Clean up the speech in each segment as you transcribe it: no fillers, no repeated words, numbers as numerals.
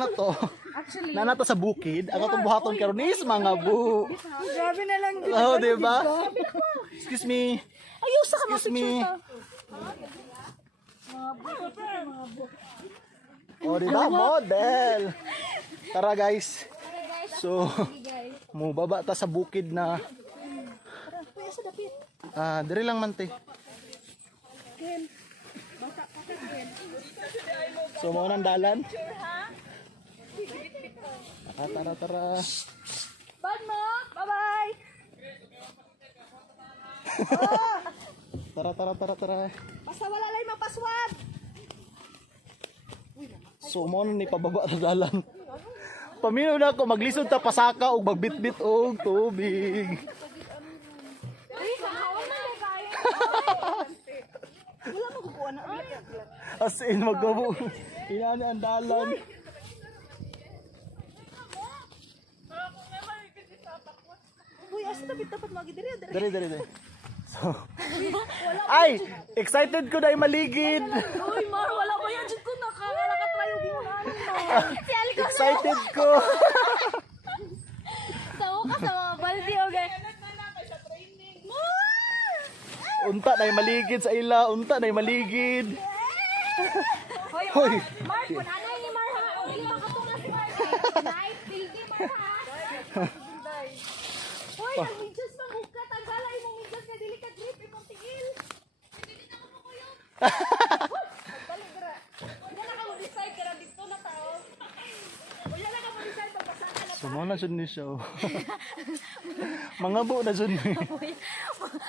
na to. Actually, Nanata sa bukid. Ang atong buhaton karon is mga bu. grabe na lang din. Oh, di ba? Excuse me. Ayun sa Excuse me. Oh, di ba? Model. Tara guys. So, mo baba ta sa bukid na. Diri lang man te. So, mo nang dalan. Tara. Bad mo. Bye-bye. Tara. Basta wala lang mapaswad. So mo na ni pababa sa dalan. Paminaw na ako maglisod ta pasaka og magbitbit og tubig. Ay, kahawan na kaya. Wala magkukuha na. As in magabo. Inani ang dalan. Uy, asa dapat magidiri. Dali. So, ay, excited ko na maligid. Uy, Mar, wala ba yan? Diyan ko nakatry yung ginagawa mo. Excited ko. Tawo ka sa mga baldi, okay? Unta na maligid sa ila, maligid. Hoy, Mar, kung anay ni Mar ha, o hindi makatunga si Mar. Night, pildi Mar ha. Hoy, nag-midjas na hukat. Ang galay mong midjas ka, dili ka grip, imong tigil. Hindi na ako ko yun. Baligra. Wala na ka mo decide, kaya dito na tao. Wala na ka mo decide, pagpasaka na. sumo na sud ni siya. Mga bu na sud ni.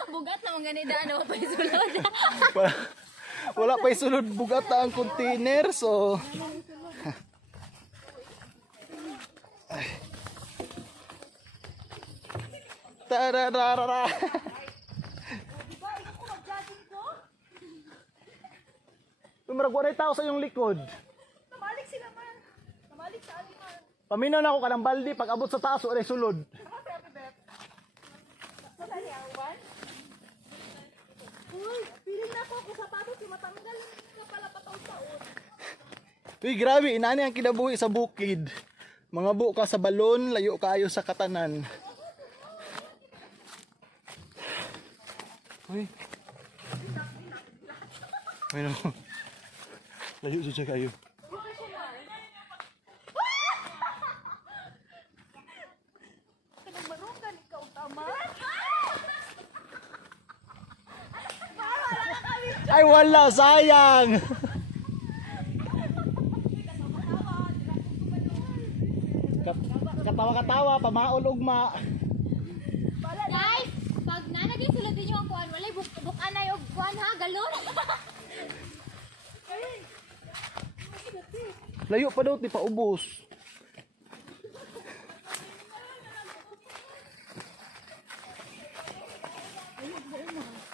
Bugat na mga ganida, ano pa isulod. Wala pa isulod bugat na ang container, so tararara. Tumarag wala tao sa iyong likod. Namalik sila man. Namalik sa aliman. Paminaw na ako kanang baldi pag abot sa taas wala sulod. Uy, piling na ako sapatos si matanggal ka pala pataw-taon. Uy, grabe, inani ang kinabuhi sa bukid. Mga bu ka sa balon, layo kayo sa katanan. Uy. Ayun. Layo siya kayo. Kanang ikaw tama. Ay wala, sayang. Katawa, pamaol ugma. Guys, pag nanagay sulod ninyo ang kuhan, walay bukan na yung kuhan ha, galon. Layo pa daw, di pa ubos.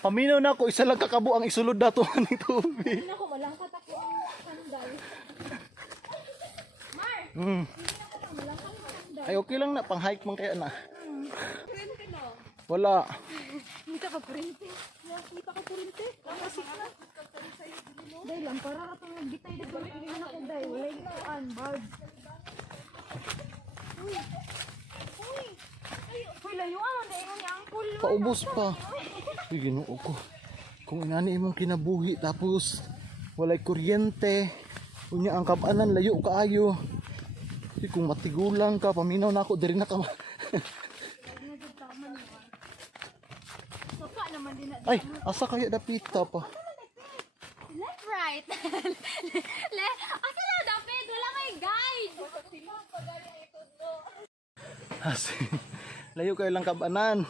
Paminaw na ako, isa lang kakabo ang isulod na to ng tubig. Ako walang katako ang sandal. Ay, okay lang na, pang hike man kaya na. Kurente no. Wala. Hindi ka kurente. Hindi pa ka kurente. Masik na. Dahil lang para ka itong nagbitay na gawin. Hindi na ako dahil. Wala yung kuhan. Bard. Uy, layuan. Dahil mo niya ang pool. Paubos pa. Uy, ginoo ko. Kung inani imong kinabuhi, tapos walay kuryente. Unya ang kabanan, layo kaayo. Di kung matigulang ka, paminaw na ako, diri na ka. Sopa naman din na. Ay, asa kaya dapita pa? Left, right. Asa lang dapat? Wala may guide. Asi, layo kayo lang kabanan.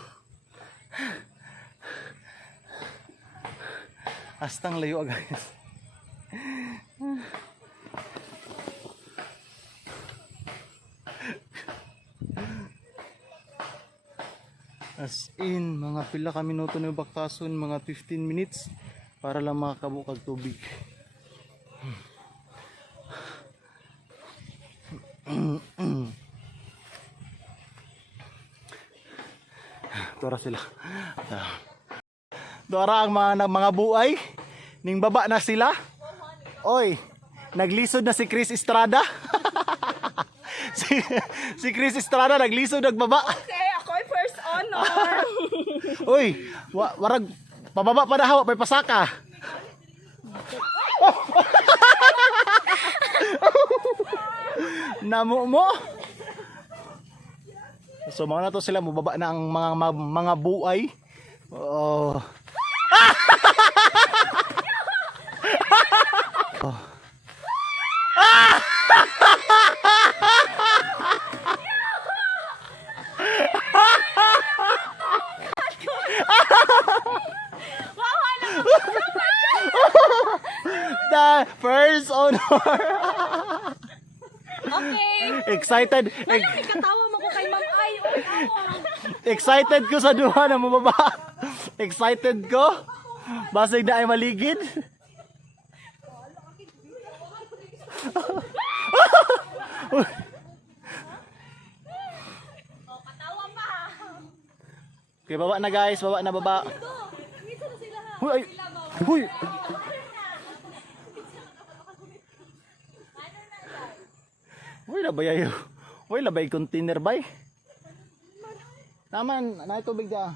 Astang layo guys. As in, mga pila ka minuto na baktason, mga 15 minutes para lang makakabukag tubig. Tora sila. Dora ang mga buay. Ning baba na sila. Oy, naglisod na si Chris Estrada. si Chris Estrada naglisod nagbaba. Kasi ako'y first honor. Uy, warag pababa pa na hawa pay pasaka. Namo mo. So mga na to sila mababa na ang mga buay. Oh. Oh. The first honor. Okay. Excited. May katawa mo ko kay Ma'am Ay. Excited ko sa duha na mababa. Excited ko. Basig na ay maligid. Katawa pa. Okay, baba na guys, baba na baba. Huy, ay. Huy. Huy, labayayo. Huy, labay container bay. Taman, na tubig da.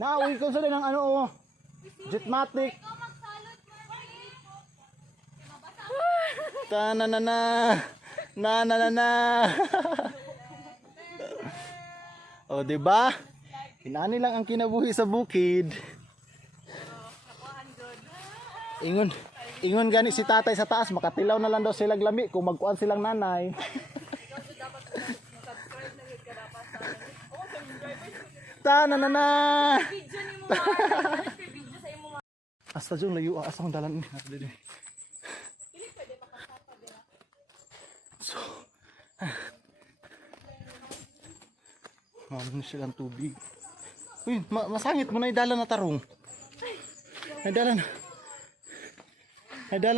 Uwi ko sa ng ano, Jetmatic. Ta na na na. Na na na na. O, diba? Inani lang ang kinabuhi sa bukid. Ingon gani si tatay sa taas, makatilaw na lang daw silang lami kung magkuan silang nanay. Ta na na na. Asta jung layo asa kong dalan ni. So, ano silang tubig. Uy, masangit mo na idalan na tarong. Idalan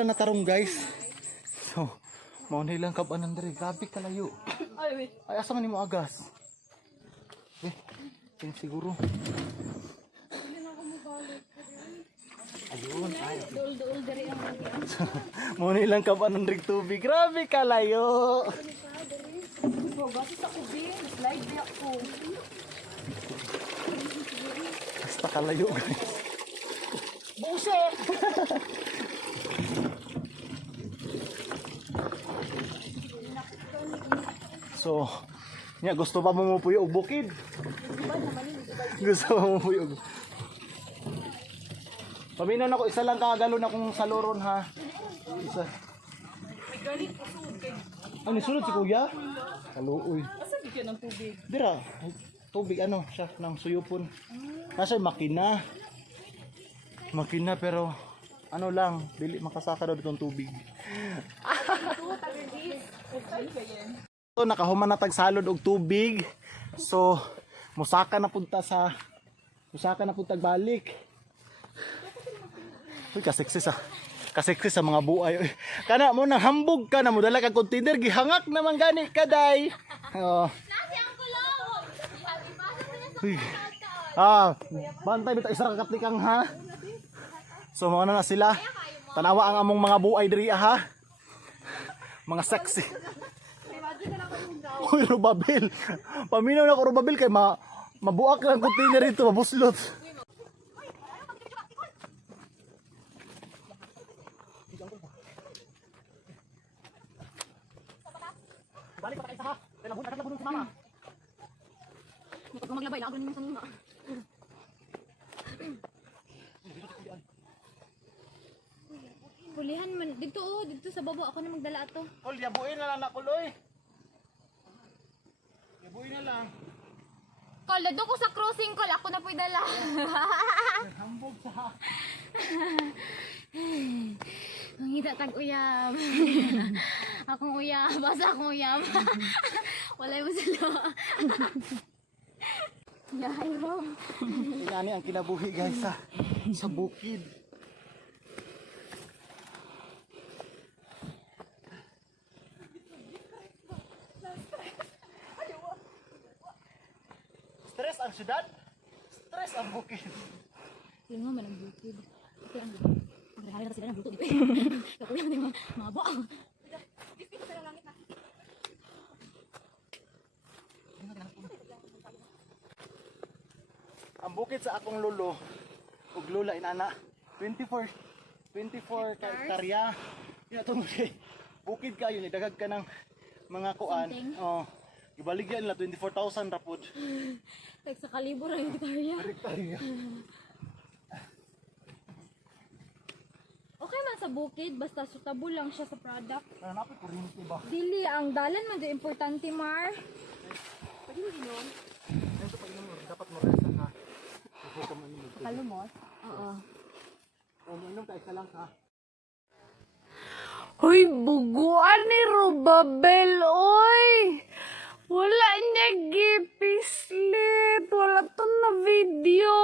na tarong guys. So, mauna ilang kabanan diri. Grabe kalayo. Ay, wait. Ay, asa man mo agas? Siguro. Ayun, ay. Dool diri ang Mauna ilang kabanan diri tubig. Grabe kalayo. Basi sa kubi, slide na ako. Basta kalayo guys. Buset! So, gusto pa mo mupuyog bukid? Gusto mo mupuyog? Paminaw na ko, isa lang kagalo na kung saluron ha. Isa. May galit ko sud kay. Ano, sunod si kuya? Kaluoy. Asa bigyan ng tubig? Dira, tubig ano siya, ng suyupon. Nasa makina. Makina pero, ano lang, dili makasaka daw ditong tubig. So, nakahuman na tagsalod og tubig. So, musaka na punta balik. Uy, kaseksis sa mga buay. Uy, kana mo nang hambog ka na mo dala kag container gihangak naman gani kaday. Oh. Nasi ang kulong. Happy pa Uy. Bantay bitaw isa ka katlikang ha. So mga na sila. Tanawa ang among mga buay diri ha. Mga sexy. Uy, rubabil. Paminaw na ko rubabil kay mabuak lang container dito, mabuslot. Balik pa kayo sa ha. Kaya lagun si mama. Kapag maglabay, lagon mo sa muna. Pulihan man dito sa baba ako na magdala ato. Kol, yabuin na lang na kuloy. Yabuin na lang. Kol, dado ko sa crossing call, ako na po'y dala. Hambog sa Mangita tag uyab. Akong uyab, basta akong uyab. Walay mo sila. Yahay mo. Inani ang kinabuhi guys sa bukid. Stress ang syudad, stress ang bukid. Lingo man ang bukid. Okay ang bukid. Magrehala na sila ng luto dito. Kakuya na yung mga buang. bukid sa akong lolo ug lola inana 24 ka hektarya. Nya tungod kay bukid kayo ni dagag ka ng mga kuan. Oh. Gibaligyan nila 24,000 ra pud. Like sa kalibur ang hektarya. Hektarya. Okay man sa bukid, basta suitable lang siya sa product. Napay kuryente ba? Dili, ang dalan man di importante, Mar. Pwede mo inom? Ayun sa pag-inom mo, dapat mo-rest ka. Before ka maninog. Kalumot? Oo. O, mainom ka, isa lang ha. Hoy, buguan ni Rubabel, oy! Wala niya gipislit. Wala to na video.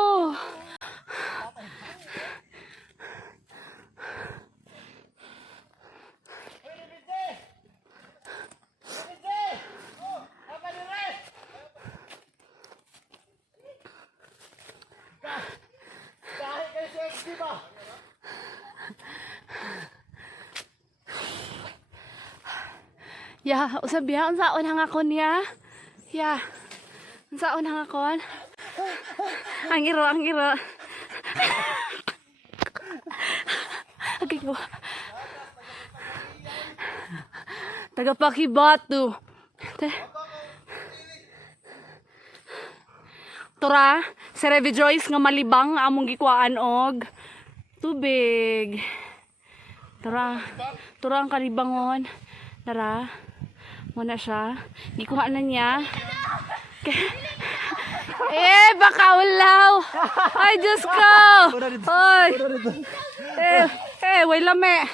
Ya, usab ya, unsaon hang akon ya? Ya. Unsaon hang akon? Ang iro, ang iro. Okay ko. Tagapakibatu. Tora, si Revi Joyce nga malibang among gikuan og tubig. Tora, tora ang kalibangon. Tara. Muna siya. Gikuha na niya. Baka ulaw. Ay, Diyos ko. Ay. Way lame.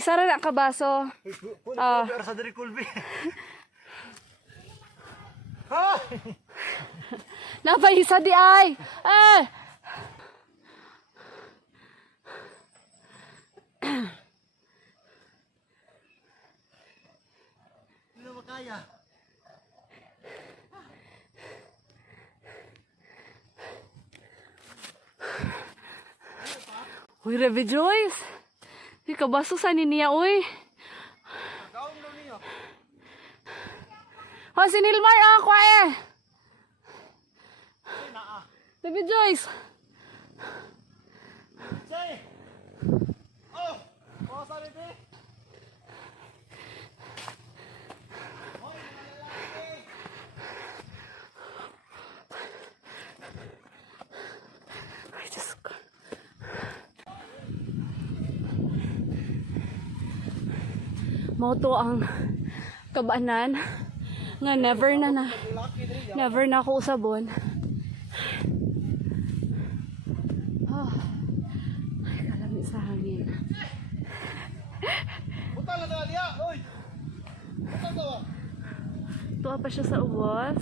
Isa rin ang kabaso. Sa diri kulbi. Napahisa di ay. Hindi na makaya. Uy, Revi Joyce. Di ka baso sa niya, uy. Gaong na niyo. Si Nilmar, ako eh. Revi Joyce. Say. Oh, sa dito. Ay, Diyos ko. Moto ang kabanan nga never na ako usabon. Ay, kalami sa hangin. Buta na diya, oy. Buta daw. Tuwa pa siya sa ubos.